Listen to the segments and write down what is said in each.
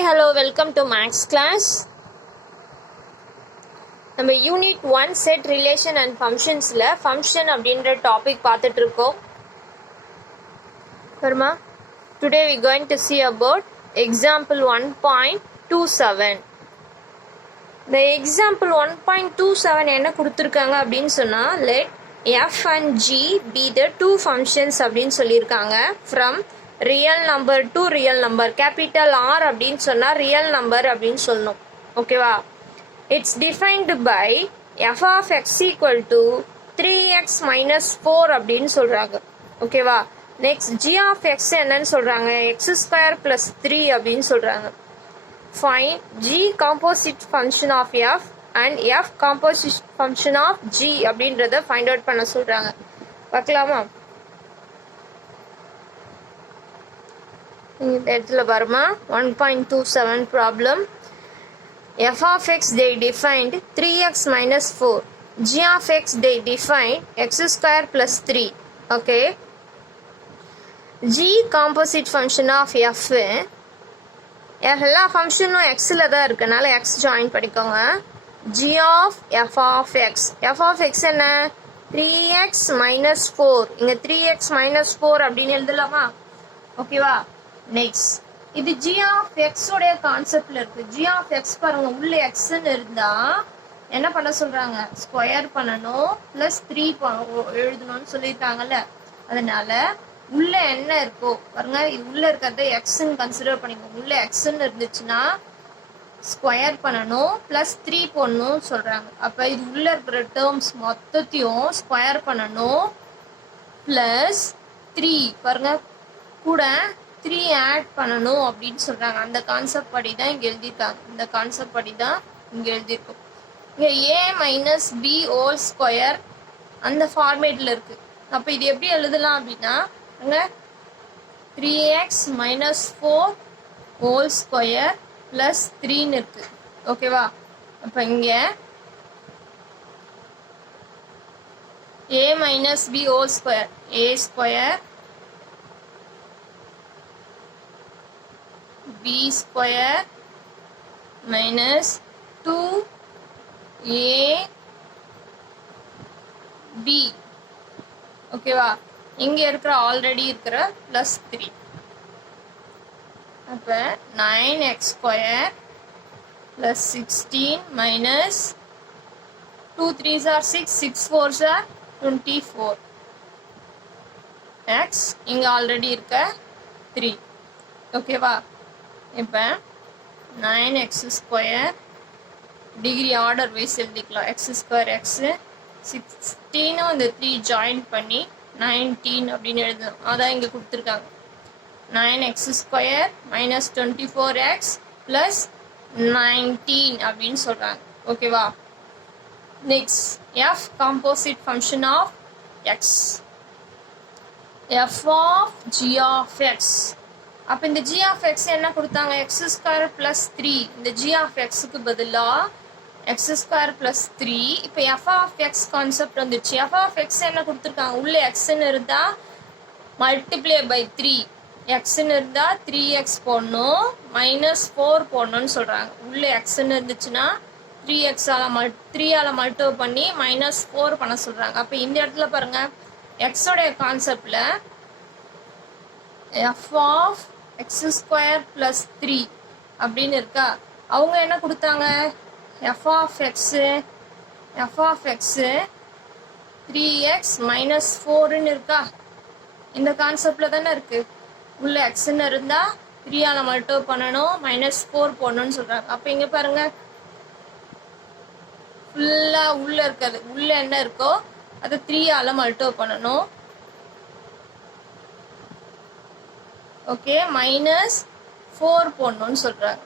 Hi, hello, welcome to Max class. நம்ம unit 1 set relation and ஃபங்க்ஷன்ஸில் function அப்படின்ற topic பார்த்துட்டு இருக்கோம். வருமா today we going to see about example 1.27. இந்த எக்ஸாம்பிள் 1.27 என்ன கொடுத்துருக்காங்க அப்படின்னு சொன்னால் let f and g be the two functions அப்படின்னு சொல்லியிருக்காங்க from real number to real number. Capital R அப்படின்னு சொன்னால் ரியல் நம்பர் அப்படின்னு சொல்லணும். ஓகேவா? It's defined by f of x equal to 3x minus 4 அப்படின்னு சொல்கிறாங்க. ஓகேவா? நெக்ஸ்ட் ஜி ஆஃப் எக்ஸ் என்னன்னு சொல்கிறாங்க, எக்ஸ் ஸ்கொயர் ப்ளஸ் 3 அப்படின்னு சொல்கிறாங்க. Find G composite function of F and F composite function of G அப்படின்றத find out பண்ண சொல்றாங்க. பார்க்கலாமா? இந்த இடத்துல வருமா 1.27 problem. F of x they defined 3x minus 4. G of x they defined x square plus 3. Okay. G composite function of F எல்லா ஃபங்க்ஷனும் எக்ஸில் தான் இருக்கனால எக்ஸ் ஜாயின் பண்ணிக்கோங்க. G of F of x. F of x என்ன? 3x minus 4. இங்கே 3x minus 4 அப்படின்னு எழுதலாமா? ஓகேவா? நெக்ஸ்ட் இது ஜி ஆஃப் எக்ஸோடைய கான்செப்டில் இருக்குது. ஜி ஆஃப் எக்ஸ் பாருங்க, உள்ள எக்ஸ்ன்னு இருந்தால் என்ன பண்ண சொல்கிறாங்க, ஸ்கொயர் பண்ணணும் ப்ளஸ் 3 எழுதணும்னு சொல்லியிருக்காங்கல்ல. அதனால உள்ள என்ன இருக்கோ பாருங்க, இது உள்ள இருக்கிறத எக்ஸ்ன்னு கன்சிடர் பண்ணிக்கோங்க. உள்ள எக்ஸ்ன்னு இருந்துச்சுன்னா ஸ்கொயர் பண்ணணும் ப்ளஸ் 3 போடணும்னு சொல்றாங்க. அப்ப இது உள்ள இருக்கிற டேர்ம்ஸ் மொத்தத்தையும் ஸ்கொயர் பண்ணணும் ப்ளஸ் 3 பாருங்க கூட 3 ஆட் பண்ணணும் அப்படின்னு சொல்றாங்க. அந்த கான்செப்ட் படி தான் இங்க எழுதியிருக்காங்க. இந்த கான்செப்ட் படி தான் இங்க எழுதியிருக்கோம். இங்க a minus b whole square அந்த ஃபார்மேட்ல இருக்கு. அப்ப இது எப்படி எழுதலாம் அப்படின்னா 3x minus 4 whole square plus 3 இருக்கு. ஓகேவா? அப்ப இங்க a minus b whole square, a square b square minus 2a b. ஓகேவா? இங்க இருக்கிற ஆல்ரெடி இருக்கிற பிளஸ் 3. அப்ப 9x square plus 16 minus 2 3s are 6, 6 4s are 24. x இங்க ஆல்ரெடி இருக்க 3. ஓகேவா? இப்ப 9x square degree order wise எழுதிக்கலாம். x ஸ்கொயர் x 16 இந்த 3 ஜாயின் பண்ணி 19 அப்படின்னு எழுதணும். அதான் இங்க கொடுத்துருக்காங்க. 9x square minus 24x plus 19 அப்படின்னு சொல்றாங்க. ஓகேவா? Next f composite function of x. f of g of x. அப்ப இந்த g ஆஃப் x என்ன கொடுத்தாங்க, x ஸ்கொயர் பிளஸ் 3. இந்த g ஆஃப் xக்கு பதிலா x ஸ்கொயர் பிளஸ் 3. இப்போ f ஆஃப் எக்ஸ் கான்செப்ட் வந்துச்சு. f ஆஃப் எக்ஸ் என்ன கொடுத்துருக்காங்க, உள்ள எக்ஸ்ன்னு இருந்தா மல்டிப்ளை பை 3. எக்ஸ்ன்னு இருந்தா 3x போடணும் மைனஸ் 4 போடணும்னு சொல்றாங்க. உள்ள எக்ஸ்ன்னு இருந்துச்சுன்னா 3x ஆல மல்டிப்ளை பண்ணி மைனஸ் 4 பண்ண சொல்றாங்க. அப்போ இந்த இடத்துல பாருங்க, எக்ஸோடைய கான்செப்ட்ல f of x square plus 3 அப்படின்னு இருக்கா. அவங்க என்ன கொடுத்தாங்க, f of x 3x minus 4 இருக்கா. இந்த கான்செப்ட்ல தானே இருக்கு. உள்ள xன்னு இருந்தா 3 ஆல மல்டிப்ளை பண்ணணும் மைனஸ் 4 போடணும்னு சொல்றாங்க. அப்ப இங்க பாருங்க, ஃபுல்லா உள்ள இருக்காது. உள்ள என்ன இருக்கோ அதை 3 ஆல மல்டிப்ளை பண்ணணும். ஓகே, மைனஸ் 4 போடணும்னு சொல்றாங்க.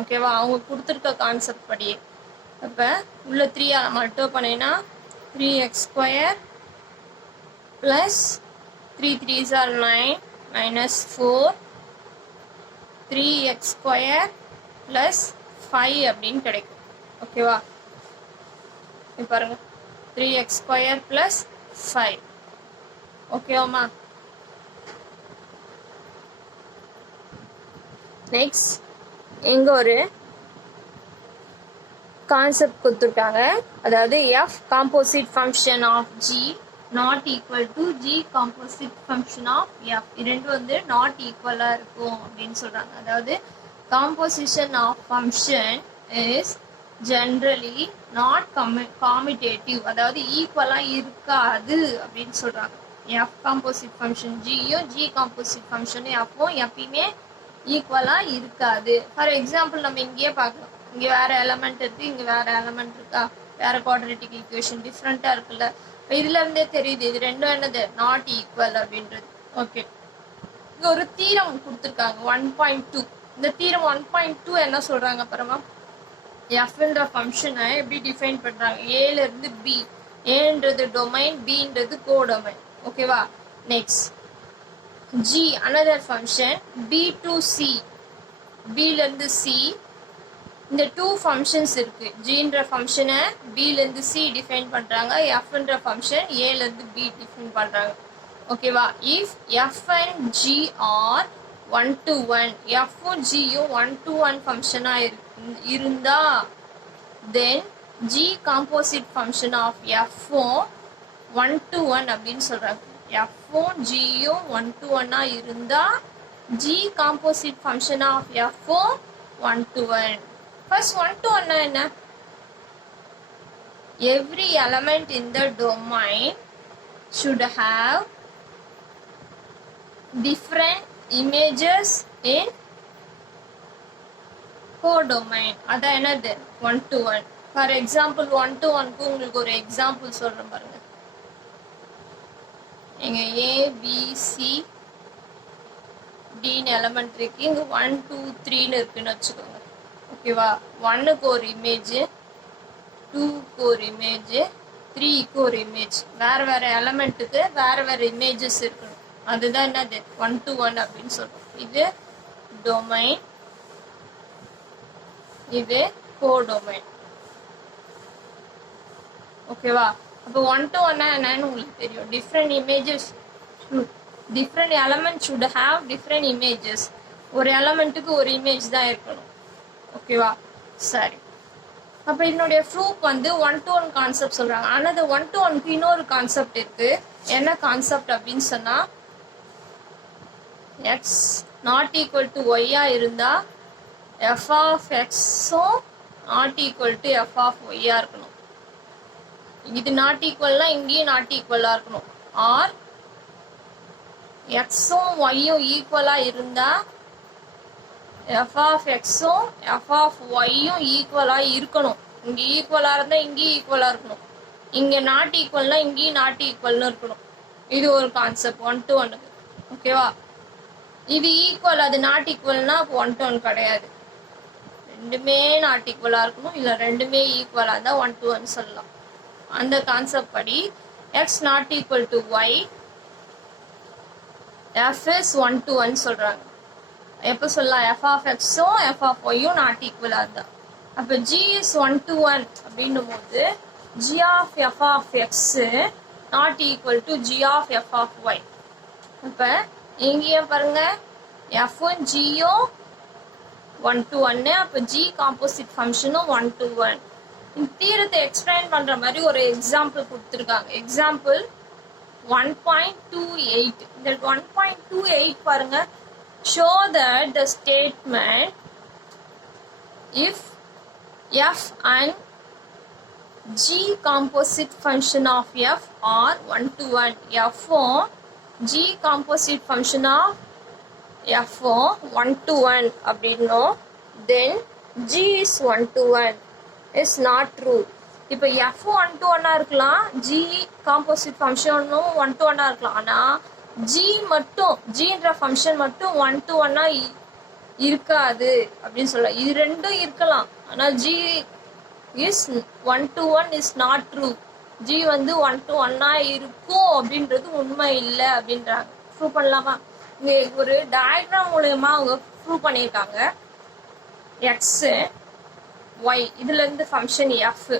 ஓகேவா? அவங்க கொடுத்துருக்க கான்செப்ட் படியே. அப்போ உள்ள 3 ஆல் மல்டிப்ளை பண்ணினா 3x square plus 3 3s are 9 minus 4 3x square plus 5 அப்படின்னு கிடைக்கும். ஓகேவா? இப்போ பாருங்க, 3x ஸ்கொயர் ப்ளஸ் 5. ஓகேவாம்மா? நெக்ஸ்ட் இங்கே ஒரு கான்செப்ட் கொடுத்துருக்காங்க. அதாவது F composite function of G not equal to G composite function of F. இரண்டு வந்து நாட் ஈக்குவலாக இருக்கும் அப்படின்னு சொல்கிறாங்க. அதாவது composition of function is generally not commutative, அதாவது ஈக்குவலாக இருக்காது அப்படின்னு சொல்கிறாங்க. எஃப் காம்போசிட் ஃபங்க்ஷன் ஜியும் ஜி காம்போசிட் ஃபங்க்ஷன் எஃப்பும் எப்பயுமே ஈக்குவலாக இருக்காது. ஃபார் எக்ஸாம்பிள் நம்ம இங்கேயே பார்க்கலாம். இங்கே வேறு எலமெண்ட் இருக்குது, இங்கே வேறு எலமெண்ட் இருக்கா, வேறு குவாட்ரேட்டிக் ஈக்குவேஷன் டிஃப்ரெண்ட்டாக இருக்குல்ல. இப்போ இதுலேருந்தே தெரியுது இது ரெண்டும் என்னது நாட் ஈக்குவல் அப்படின்றது. ஓகே, இங்கே ஒரு தீரம் கொடுத்துருக்காங்க 1.2. இந்த தீரம் 1.2 என்ன சொல்கிறாங்க அப்புறமா எஃப்ன்ற ஃபங்க்ஷனை எப்படி டிஃபைன் பண்ணுறாங்க. ஏலேருந்து பி, ஏன்றது டொமைன், பின்றது கோடொமைன். ஓகேவா. Next G another function B to C, B லேருந்து C. இந்த டூ ஃபங்க்ஷன்ஸ் இருக்கு. ஜின்ற ஃபங்க்ஷனை பிலேருந்து சி டிஃபைன் பண்ணுறாங்க, எஃப்ன்ற ஃபங்க்ஷன் ஏலேருந்து பி டிஃபைன் பண்ணுறாங்க. ஓகேவா. If F and G are 1:1, எஃப்பும் ஜியும் 1:1 ஃபங்க்ஷனாக இருந்தா then G composite function of எஃப்பும் 1:1 அப்படின்னு சொல்கிறாங்க. எஃப்பும் ஜியும் 1:1 இருந்தா ஜி காம்போசிட் ஃபங்க்ஷன் ஆஃப் எஃப்பும் 1:1. ஃபர்ஸ்ட் 1:1 என்ன? Every element in the domain should have different images in codomain. அதான் என்னது 1:1. ஃபார் எக்ஸாம்பிள் 1:1க்கு உங்களுக்கு ஒரு எக்ஸாம்பிள் சொல்கிறேன் பாருங்க. இங்கே ஏபிசி டின்னு எலமெண்ட் இருக்கு, இங்கே 1 2 3ன்னு இருக்குன்னு வச்சுக்கோங்க. ஓகேவா. 1க்கு ஒரு இமேஜ், 2க்கு ஒரு இமேஜ், 3க்கு ஒரு இமேஜ். வேறு வேறு எலமெண்ட்டுக்கு வேறு வேறு இமேஜஸ் இருக்கணும். அதுதான் என்னது 1:1 அப்படின்னு சொல்கிறோம். இது டொமைன், இது கோடொமைன். ஓகேவா. அப்போ 1:1 என்னன்னு உங்களுக்கு தெரியும். Different images, different element should have different images. ஒரு எலமெண்ட்டுக்கு ஒரு இமேஜ் தான் இருக்கணும். ஓகேவா. சரி, அப்போ இதனுடைய ப்ரூஃப் வந்து 1:1 கான்செப்ட் சொல்கிறாங்க. ஆனால் அது 1:1க்கு இன்னொரு கான்செப்ட் இருக்குது. என்ன கான்செப்ட் அப்படின்னு சொன்னால் எக்ஸ் நாட் ஈக்குவல் டு ஒய்யாக இருந்தால் எஃப் ஆஃப் எக்ஸும் not equal to F of ஒய்யாக இருக்கணும். இது நாட் ஈக்குவல்னா இங்கேயும் நாட் ஈக்குவலாக இருக்கணும். ஆர் எக்ஸும் ஒய்யும் ஈக்குவலாக இருந்தால் எஃப் ஆஃப் எக்ஸும் எஃப் ஆஃப் ஒய்யும் ஈக்குவலாக இருக்கணும். இங்கே ஈக்குவலாக இருந்தால் இங்கேயும் ஈக்குவலாக இருக்கணும். இங்கே நாட் ஈக்குவல்னா இங்கேயும் நாட் ஈக்குவல்னு இருக்கணும். இது ஒரு கான்செப்ட் 1:1க்கு. ஓகேவா. இது ஈக்குவல், அது நாட் ஈக்குவல்னா அப்போ 1:1 கிடையாது. ரெண்டுமே நாட் ஈக்குவலாக இருக்கணும், இல்லை ரெண்டுமே ஈக்குவலாக இருந்தால் 1:1 சொல்லலாம். அந்த கான்செப்ட் படி X not equal to Y, F is 1:1 சொல்கிறாங்க. எப்போ சொல்லலாம்? எஃப் ஆஃப் எக்ஸும் எஃப் ஆஃப் ஒய்யும் நாட் ஈக்குவலாக இருந்தால். அப்போ ஜி இஸ் 1:1 அப்படின்னும் போது G of F of X not equal to G of F of Y. இப்போ இங்கேயும் பாருங்க எஃப்பும் ஜியும் 1:1. அப்போ ஜி காம்போசிட் ஃபங்க்ஷனும் 1:1. இந்த தீரத்தை எக்ஸ்பிளைன் பண்ணுற மாதிரி ஒரு எக்ஸாம்பிள் கொடுத்துருக்காங்க. எக்ஸாம்பிள் 1.28. இந்த 1.28 பாருங்க. Show that the statement if f and g composite function of f are 1:1, f g composite function of f 1:1 அப்படின்னோ then g is 1:1 is not true. இப்போ f 1:1 இருக்கலாம், g composite ஃபங்க்ஷனும் 1:1 இருக்கலாம். ஆனால் ஜி மட்டும், ஜின்ற function மட்டும் 1:1 இருக்காது அப்படின்னு சொல்ல. இது ரெண்டும் இருக்கலாம், ஆனால் G is 1:1 is not true. G வந்து 1:1 இருக்கும் அப்படின்றது உண்மை இல்லை அப்படின்றாங்க. ப்ரூவ் பண்ணலாமா? இங்கே ஒரு டயக்ராம் மூலயமா அவங்க ப்ரூவ் பண்ணியிருக்காங்க. எக்ஸு ஒய், இதுலேருந்து ஃபங்க்ஷன் எஃப்,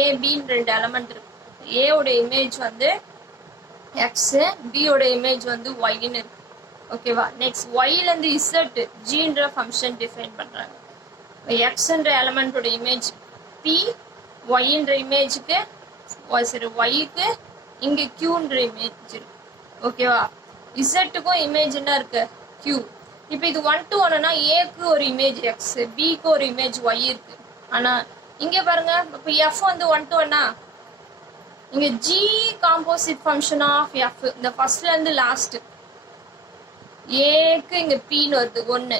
ஏபின்னு ரெண்டு எலமெண்ட் இருக்கு. ஏவோட இமேஜ் வந்து எக்ஸு, பியோட இமேஜ் வந்து ஒய்ன்னு இருக்கு. ஓகேவா. நெக்ஸ்ட் ஒய்லேருந்து இசட் ஜின்ற ஃபங்க்ஷன் டிஃபைன் பண்ணுறாங்க. எக்ஸ்ன்ற எலமெண்ட்டோட இமேஜ் பி, ஒய்ன்ற இமேஜுக்கு சரி ஒய்க்கு இங்கே கியூன்ற இமேஜ் இருக்கு. ஓகேவா. இசட்டுக்கும் இமேஜ் என்ன இருக்கு கியூ. இப்போ இது 1 to 1னா ஏக்கு ஒரு இமேஜ் எக்ஸ், பிக்கு ஒரு இமேஜ் ஒய் இருக்கு. ஆனால் இங்கே பாருங்க, இப்போ எஃப் வந்து 1 to 1னா இங்கே g composite function of f இந்த ஃபர்ஸ்ட்லேருந்து லாஸ்ட். ஏக்கு இங்கே பின்னு வருது 1,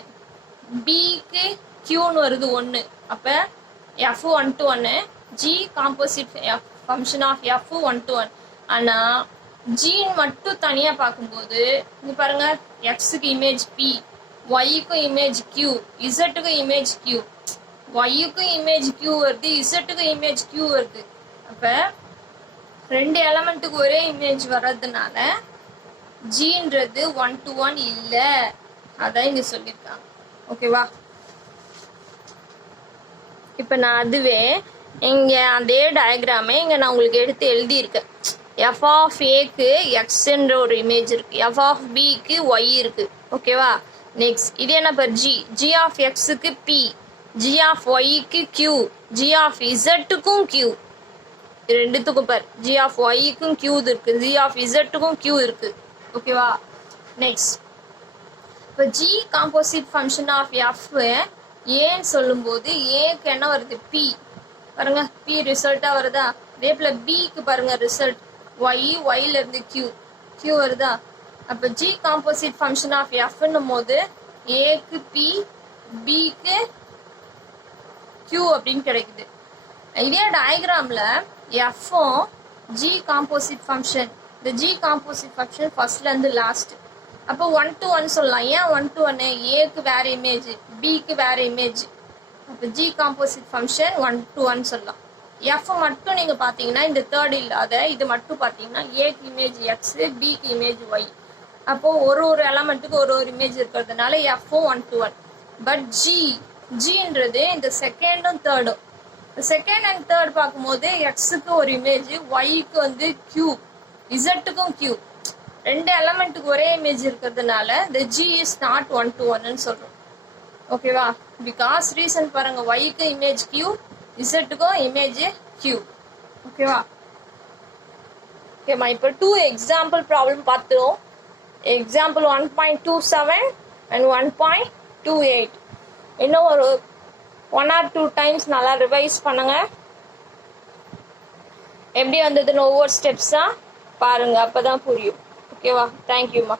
பிக்கு கியூன்னு வருது 1. அப்போ f 1 to 1, g composite function of f 1 to 1. ஆனால் ஜின்னு மட்டும் தனியாக பார்க்கும்போது இங்கே பாருங்க, எக்ஸுக்கு இமேஜ் பி, ஒய்க்கும் இமேஜ் கியூ, இசட்டுக்கும் இமேஜ் கியூ. ஒய்க்கும் இமேஜ் கியூ வருது, இசட்டுக்கும் இமேஜ் கியூ வருது. அப்போ 2 எலமெண்ட்டுக்கு ஒரே இமேஜ் வர்றதுனால ஜின்றது 1 to 1 இல்லை. அதான் இங்கே சொல்லியிருக்காங்க. ஓகேவா. இப்போ நான் அதுவே இங்கே அதே டயக்ராமே இங்கே நான் உங்களுக்கு எடுத்து எழுதியிருக்கேன். எஃப் ஆஃப் ஏக்கு எக்ஸ்ன்ற ஒரு இமேஜ் இருக்கு, எஃப் ஆஃப் பிக்கு ஒய் இருக்கு. ஓகேவா. நெக்ஸ்ட் இது என்ன பார் ஜி, ஜி ஆஃப் எக்ஸுக்கு பி, ஜி ஆஃப் ஒய்க்கு கியூ, ஜி ஆஃப் இசட்டுக்கும் கியூ. ரெண்டுத்துக்கும் பார், ஜி ஆஃப் ஒய்க்கும் கியூ இருக்கு, ஜி ஆஃப் இசட்டுக்கும் கியூ இருக்கு. ஓகேவா. நெக்ஸ்ட் இப்போ g composite function of f ஏன்னு சொல்லும்போது ஏக்கு என்ன வருது பி. பாருங்க, பி ரிசல்ட்டாக வருதா. அதே போல் பிக்கு பாருங்க ரிசல்ட் ஒய், ஒய்லேருந்து கியூ, கியூ வருதா. அப்போ ஜி காம்போசிட் ஃபங்க்ஷன் ஆஃப் எஃப்னும் போது ஏக்கு பி, பிக்கு கியூ அப்படின்னு கிடைக்குது. இதே டயக்ராமில் எஃப்பும் ஜி காம்போசிட் ஃபங்க்ஷன், இந்த ஜி காம்போசிட் ஃபங்க்ஷன் ஃபர்ஸ்ட்லேருந்து லாஸ்ட். அப்போ 1 to 1 சொல்லலாம். ஏன் 1 to 1? ஏக்கு வேற இமேஜ், பிக்கு வேற இமேஜ். அப்போ ஜி காம்போசிட் ஃபங்க்ஷன் 1 to 1 சொல்லலாம். எஃப் மட்டும் நீங்கள் பார்த்தீங்கன்னா இந்த தேர்ட் இல்லாத இது மட்டும் பார்த்தீங்கன்னா ஏக்கு இமேஜ் எக்ஸ், பிக்கு இமேஜ் ஒய். அப்போது ஒரு எலமெண்ட்டுக்கு ஒரு இமேஜ் இருக்கிறதுனால எஃப்பும் 1 to 1. பட் ஜின்றது இந்த செகண்டும் தேர்டும். செகண்ட் அண்ட் தேர்ட் பார்க்கும்போது எக்ஸுக்கு ஒரு இமேஜ், ஒய்க்கு வந்து கியூ, இசட்டுக்கும் கியூ. 2 எலமெண்ட்டுக்கு ஒரே இமேஜ் இருக்கிறதுனால the G is not 1 to 1ன்னு சொல்கிறோம். ஓகேவா. பிகாஸ் ரீசன் பாருங்க, ஒய்க்கு இமேஜ் கியூ, இசட்டுக்கும் இமேஜ் கியூ. ஓகேவா. ஓகேம்மா. இப்போ 2 எக்ஸாம்பிள் ப்ராப்ளம் பார்த்துரும். எக்ஸாம்பிள் 1.27 and 1.28 இன்னும் ஒரு 1 or 2 டைம்ஸ் நல்லா ரிவைஸ் பண்ணுங்க. எப்படி வந்ததுன்னு ஒவ்வொரு ஸ்டெப்ஸாக பாருங்க, அப்போ தான் புரியும். ஓகேவா. தேங்க்யூம்மா.